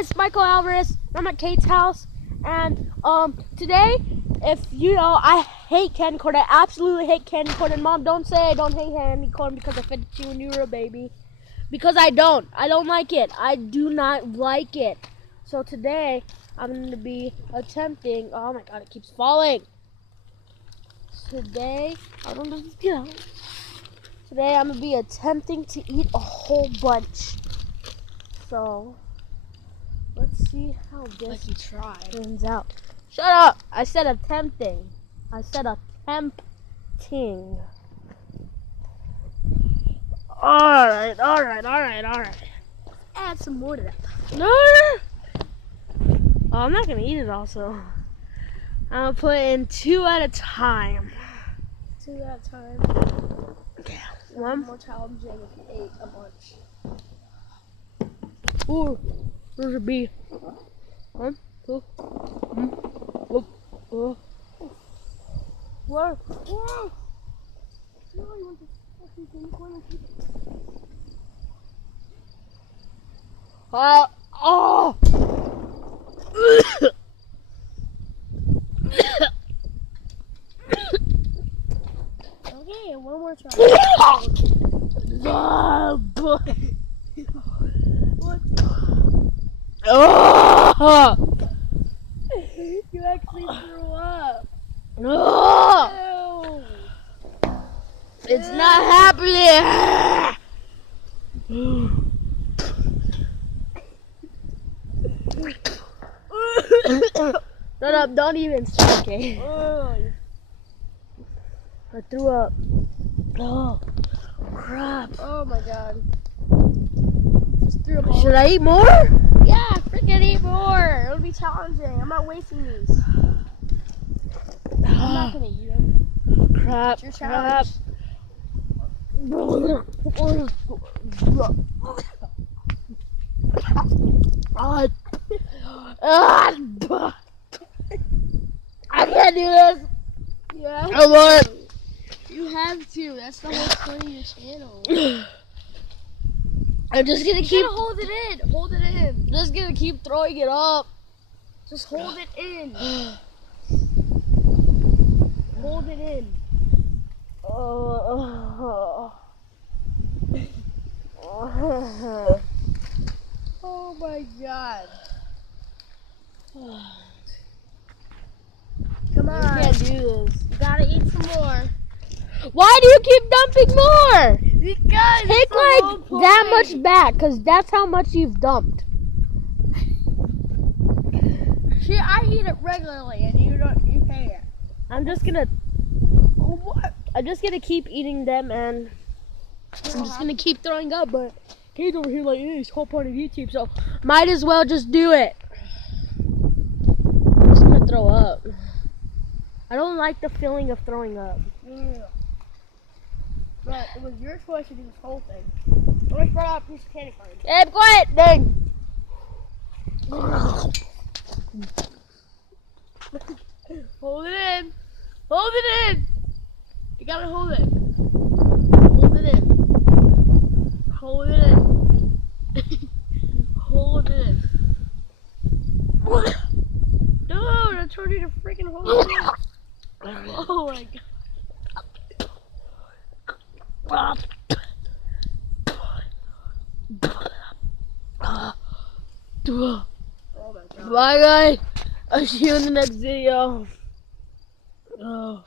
It's Michael Alvarez. I'm at Kate's house, and today, if you know, I hate candy corn. I absolutely hate candy corn. And Mom, don't say I don't hate candy corn because I fed it to you when you were a baby. Because I don't. I don't like it. I do not like it. So today, I'm going to be attempting. Oh my God, it keeps falling. Today, I'm going to be attempting to eat a whole bunch. So, let's see how this turns out. Shut up! I said attempting. I said attempting. Alright. Add some more to that. No! Oh, I'm not gonna eat it also. I'm gonna put in 2 at a time. 2 at a time. Yeah. One more challenging if you ate a bunch. Ooh, there's a bee. 1, 2, Whoa! Whoa! No, you want to fucking candy corn and keep it. oh! Okay, one more try. You actually threw up. No! It's not happening! Shut up, don't even start, okay? I threw up. Oh, crap. Oh my God. Just threw up all. Should I eat more? Yeah, freaking eat more. It'll be challenging. I'm not wasting these. I'm not gonna eat them. Crap, It's your crap. challenge. I can't do this. Yeah. Come on. You have to. That's the whole point of your channel. I'm just gonna You keep. gotta hold it in. Hold it in. Just gonna keep throwing it up. Just hold it in. Hold it in. Oh my God. Come on. You can't do this. You gotta eat some more. Why do you keep dumping more? Because Take like that much back, cause that's how much you've dumped. See, I eat it regularly, and you don't. You hate it. I'm just gonna What? keep eating them, and I'm just gonna keep throwing up. But Kate's over here like, it's whole point of YouTube, so might as well just do it. I'm just gonna throw up. I don't like the feeling of throwing up. Yeah. But it was your choice to do this whole thing. I always brought out a piece of candy corn. Hey, be quiet, dang. Hold it in. Hold it in. You gotta hold it. Hold it in. Hold it in. Hold it in. Dude, I told you to freaking hold it in. Oh my God. Oh my God. Bye, guys. I'll see you in the next video. Oh.